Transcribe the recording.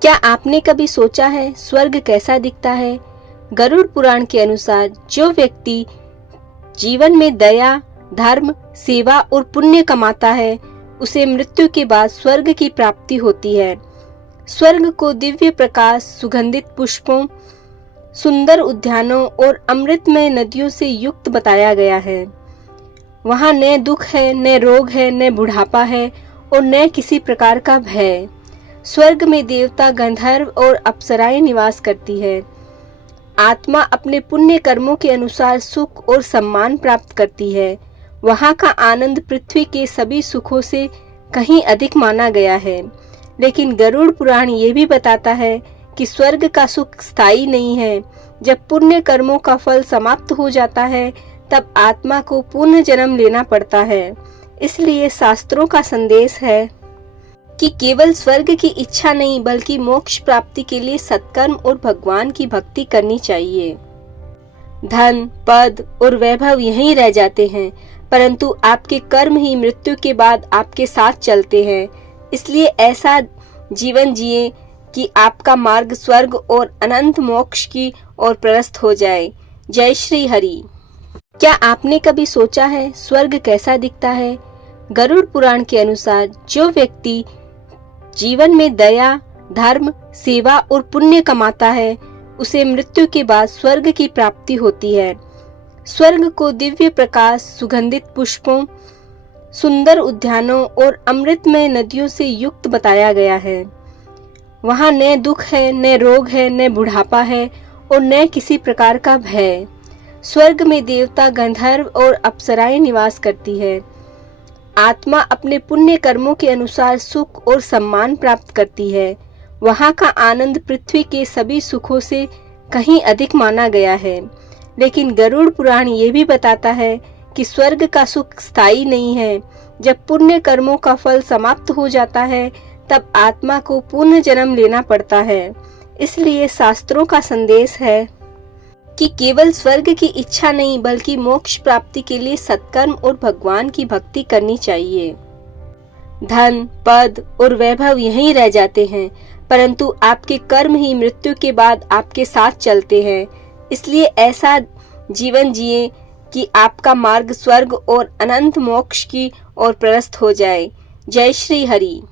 क्या आपने कभी सोचा है स्वर्ग कैसा दिखता है? गरुड़ पुराण के अनुसार जो व्यक्ति जीवन में दया, धर्म, सेवा और पुण्य कमाता है, उसे मृत्यु के बाद स्वर्ग की प्राप्ति होती है। स्वर्ग को दिव्य प्रकाश, सुगंधित पुष्पों, सुंदर उद्यानों और अमृतमय नदियों से युक्त बताया गया है। वहाँ न दुख है, न रोग है, न बुढ़ापा है और न किसी प्रकार का भय। स्वर्ग में देवता, गंधर्व और अप्सराएं निवास करती है। आत्मा अपने पुण्य कर्मों के अनुसार सुख और सम्मान प्राप्त करती है। वहाँ का आनंद पृथ्वी के सभी सुखों से कहीं अधिक माना गया है। लेकिन गरुड़ पुराण ये भी बताता है कि स्वर्ग का सुख स्थायी नहीं है। जब पुण्य कर्मों का फल समाप्त हो जाता है, तब आत्मा को पुनः जन्म लेना पड़ता है। इसलिए शास्त्रों का संदेश है कि केवल स्वर्ग की इच्छा नहीं, बल्कि मोक्ष प्राप्ति के लिए सत्कर्म और भगवान की भक्ति करनी चाहिए। धन, पद और वैभव यहीं रह जाते हैं, परंतु आपके कर्म ही मृत्यु के बाद आपके साथ चलते हैं। इसलिए ऐसा जीवन जिए कि आपका मार्ग स्वर्ग और अनंत मोक्ष की ओर प्रशस्त हो जाए। जय श्री हरि। क्या आपने कभी सोचा है स्वर्ग कैसा दिखता है? गरुड़ पुराण के अनुसार जो व्यक्ति जीवन में दया, धर्म, सेवा और पुण्य कमाता है, उसे मृत्यु के बाद स्वर्ग की प्राप्ति होती है। स्वर्ग को दिव्य प्रकाश, सुगंधित पुष्पों, सुंदर उद्यानों और अमृतमय नदियों से युक्त बताया गया है। वहाँ न दुख है, न रोग है, न बुढ़ापा है और न किसी प्रकार का भय। स्वर्ग में देवता, गंधर्व और अप्सराएं निवास करती है। आत्मा अपने पुण्य कर्मों के अनुसार सुख और सम्मान प्राप्त करती है। वहाँ का आनंद पृथ्वी के सभी सुखों से कहीं अधिक माना गया है। लेकिन गरुड़ पुराण ये भी बताता है कि स्वर्ग का सुख स्थायी नहीं है। जब पुण्य कर्मों का फल समाप्त हो जाता है, तब आत्मा को पुनः जन्म लेना पड़ता है। इसलिए शास्त्रों का संदेश है कि केवल स्वर्ग की इच्छा नहीं, बल्कि मोक्ष प्राप्ति के लिए सत्कर्म और भगवान की भक्ति करनी चाहिए। धन, पद और वैभव यहीं रह जाते हैं, परंतु आपके कर्म ही मृत्यु के बाद आपके साथ चलते हैं। इसलिए ऐसा जीवन जिए कि आपका मार्ग स्वर्ग और अनंत मोक्ष की ओर प्रशस्त हो जाए। जय श्री हरि।